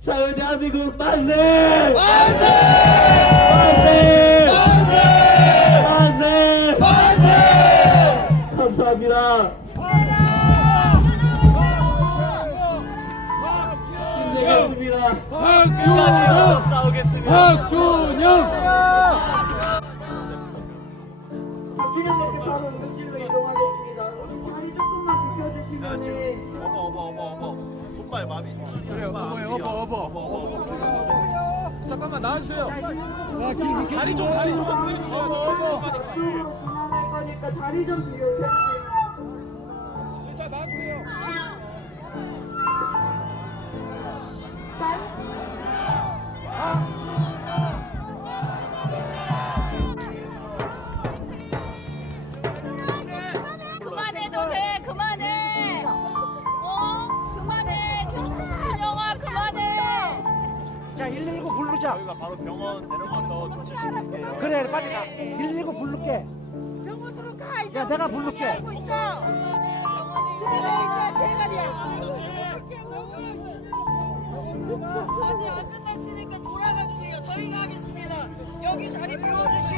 자, 대한민국 만세! 만세! 만세! 만세! 만세! 만세! 감사합니다. 힘내겠습니다. 박준영! 싸우겠습니다. 박준영! 응급실로 이동하겠습니다. 우리 자리 조금만 비켜주시면 어버 어버 어버 어버 손발 마비 그래요, 어버요, 어버, 어버. 잠깐만 나와주세요. 자리 좀, 자리 좀. 어버, 어버. 거니까 자리 좀 비켜주 자, 119 부르자. 저희가 바로 병원 내려가서 조치시킬게요 그래, 빨리 가. 119 부를게. 병원으로 가 이제 야, 내가 부를게. 알고 있어 그대로 있어 제발이야 아직 안 끝났으니까 돌아가 주세요 저희가 하겠습니다 여기 자리 비워주시고 돌-